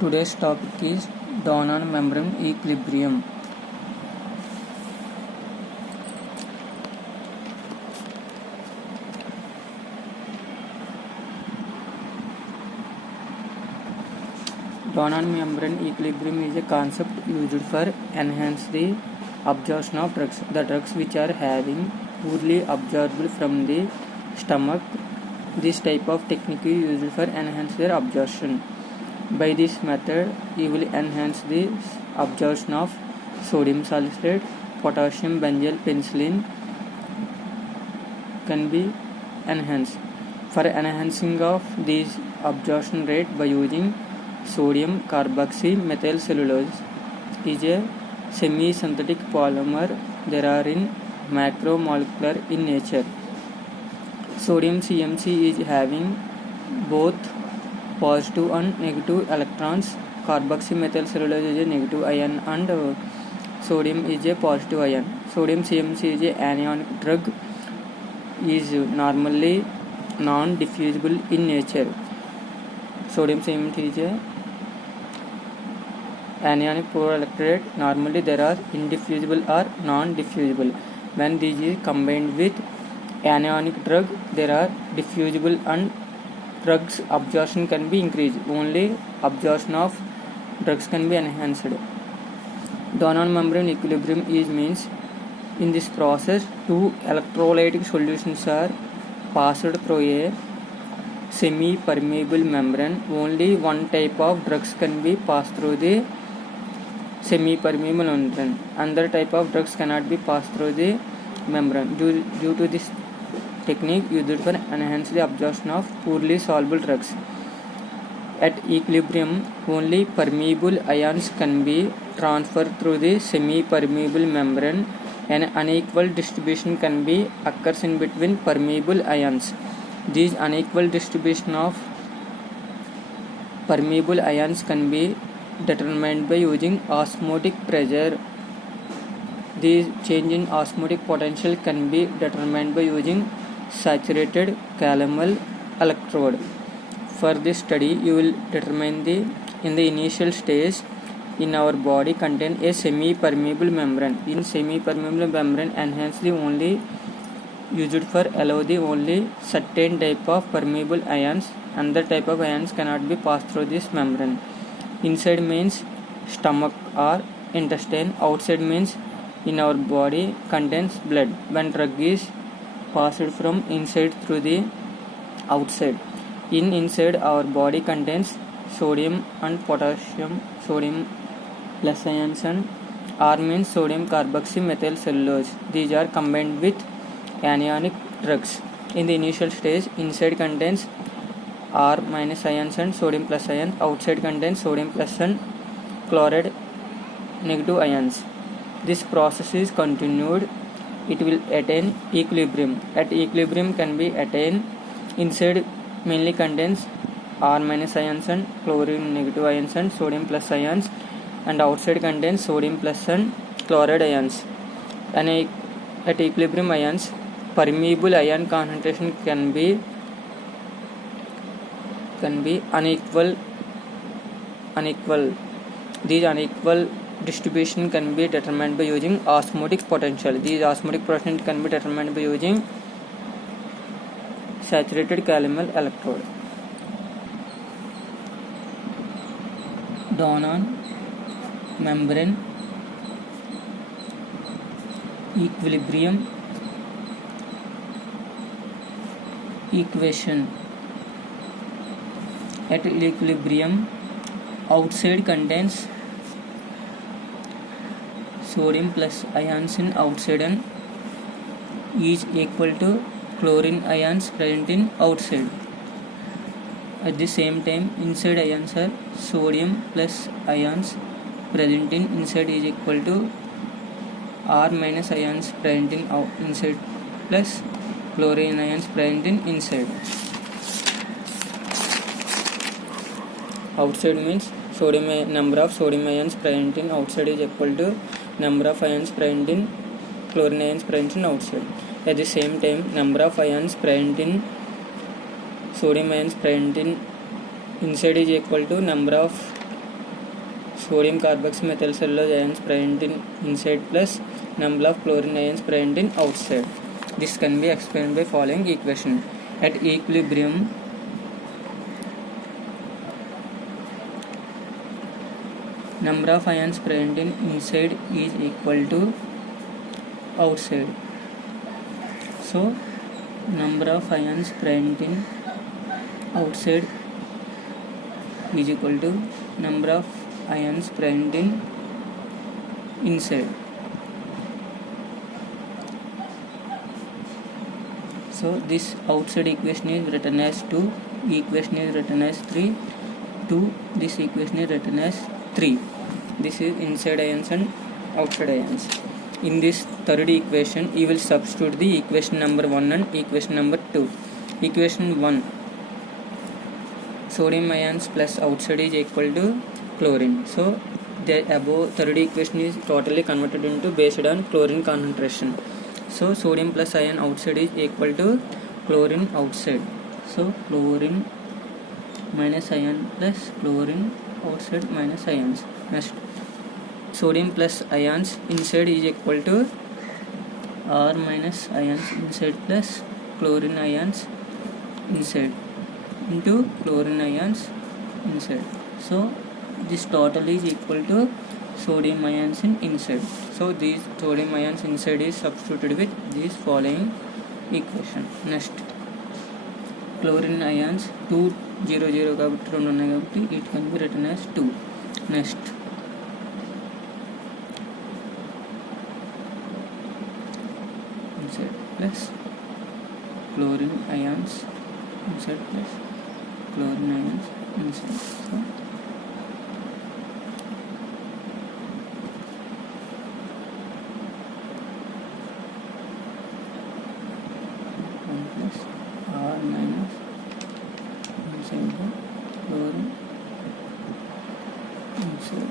Today's topic is Donan membrane equilibrium. Donan membrane equilibrium is a concept used for enhance the absorption of drugs. The drugs which are having poorly absorbed from the stomach. This type of technique is used for enhance their absorption. By this method, you will enhance the absorption of sodium salicylate, potassium benzyl penicillin can be enhanced. For enhancing of this absorption rate by using sodium carboxymethyl cellulose is a semi-synthetic polymer. There are in macromolecular in nature. Sodium CMC is having both positive and negative electrons. Carboxymethyl cellulose is a negative ion and sodium is a positive ion. Sodium CMC is a anionic drug, is normally non-diffusible in nature. Sodium CMC is a anionic polar electrolyte. Normally there are indiffusible or non-diffusible. When these is combined with anionic drug, there are diffusible and drugs absorption can be increased. Only absorption of drugs can be enhanced. Donan membrane equilibrium is means in this process two electrolytic solutions are passed through a semi-permeable membrane. Only one type of drugs can be passed through the semi-permeable membrane. Another type of drugs cannot be passed through the membrane. Due to this technique used for enhance the absorption of poorly soluble drugs. At equilibrium, only permeable ions can be transferred through the semi-permeable membrane. An unequal distribution can be occurs in between permeable ions. These unequal distribution of permeable ions can be determined by using osmotic pressure. The change in osmotic potential can be determined by using saturated calomel electrode. For this study, you will determine in the initial stage in our body contain a semi-permeable membrane. In semi-permeable membrane, enhance the only used for allow the only certain type of permeable ions. Another type of ions cannot be passed through this membrane. Inside means stomach or intestine. Outside means in our body contains blood. When drug is passed from inside through the outside. In inside our body contains sodium and potassium, sodium plus ions and R means sodium carboxymethyl cellulose. These are combined with anionic drugs. In the initial stage, inside contains R minus ions and sodium plus ions. Outside contains sodium plus and chloride negative ions. This process is continued. It will attain equilibrium. At equilibrium can be attained. Inside mainly contains R minus ions and chlorine negative ions and sodium plus ions, and outside contains sodium plus and chloride ions. And at equilibrium ions, permeable ion concentration can be unequal. These unequal distribution can be determined by using osmotic potential. These osmotic potential can be determined by using saturated calomel electrode. Donan membrane equilibrium equation. At equilibrium, outside contains sodium plus ions in outside and is equal to chlorine ions present in outside. At the same time, inside ions are sodium plus ions present in inside is equal to R minus ions present in inside plus chlorine ions present in inside. Outside means number of sodium ions present in outside is equal to number of ions present in chlorine ions present in outside. At the same time, number of ions present in sodium ions present in inside is equal to number of sodium carboxymethyl cellulose ions present in inside plus number of chlorine ions present in outside. This can be explained by following equation. At equilibrium, number of ions present in inside is equal to outside. So number of ions present in outside is equal to number of ions present in inside. So this outside equation is written as 2, equation is written as 3, 2, this equation is written as 3. This is inside ions and outside ions. In this third equation, you will substitute the equation number 1 and equation number 2. Equation 1, sodium ions plus outside is equal to chlorine. So the above third equation is totally converted into based on chlorine concentration. So sodium plus ion outside is equal to chlorine outside. So chlorine minus ion plus chlorine outside minus ions. Next, sodium plus ions inside is equal to R minus ions inside plus chlorine ions inside into chlorine ions inside. So this total is equal to sodium ions in inside. So these sodium ions inside is substituted with this following equation. Next, chlorine ions 2 0 0 కాబట్టి 2 ఉన్నాయి కాబట్టి it can be written as 2. Next, inside plus chlorine ions inside plus chlorine ions inside. So 1 plus R minus inside the chlorine inside.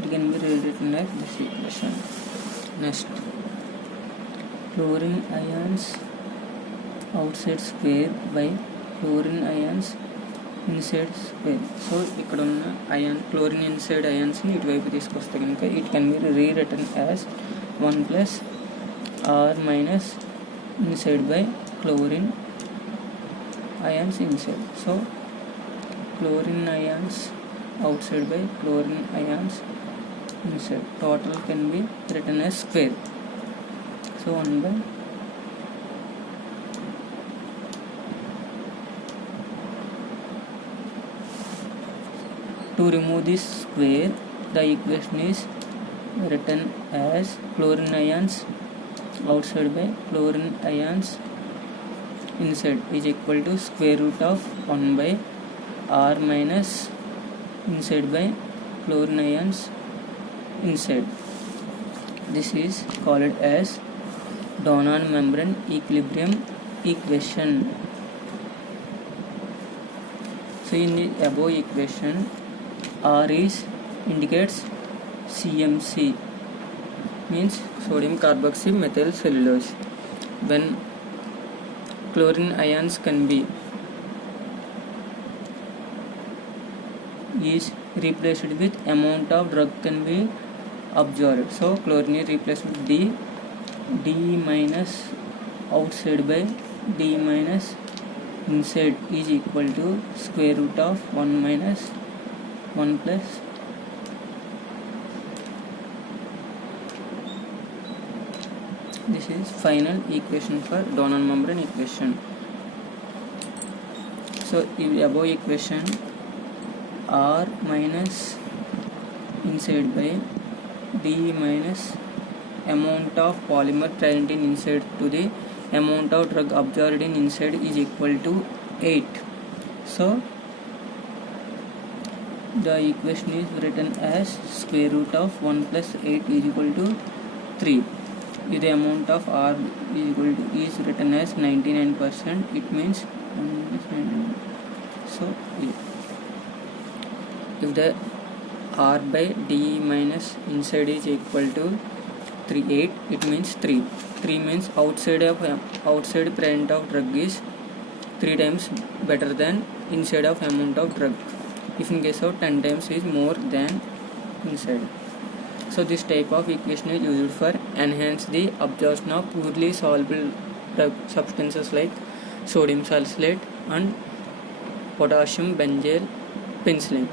It can be rewritten as this equation. Next, chlorine ions outside square by chlorine ions inside square. So ఇక్కడ ఉన్న ion chlorine inside ions ని ఇటువైపు తీసుకొస్తే కనుక it can be rewritten as 1 plus R minus inside by chlorine ions inside. So chlorine ions outside by chlorine ions inside. Total can be written as square. So 1 by to remove this square, the equation is written as chlorine ions outside by chlorine ions inside is equal to square root of 1 by R minus inside by chlorine ions inside. This is called as Donnan membrane equilibrium equation. So in the above equation, R is indicates CMC, means sodium carboxymethyl cellulose. When chlorine ions can be is replaced with amount of drug can be absorbed. So chlorine is replaced with D minus outside by D minus inside is equal to square root of 1 minus 1 plus this is final equation for Donnan membrane equation. So in the above equation, R minus inside by D minus amount of polymer present in inside to the amount of drug absorbed in inside is equal to 8. So the equation is written as square root of 1 plus 8 is equal to 3. If the amount of R is equal to is written as 99%, it means 99. So if the R by D minus inside is equal to 8, it means 3. 3 means outside present of drug is 3 times better than inside of amount of drug. If in case of 10 times is more than inside. So this type of equation is used for enhance the absorption of poorly soluble substances like sodium salicylate and potassium benzyl penicillin.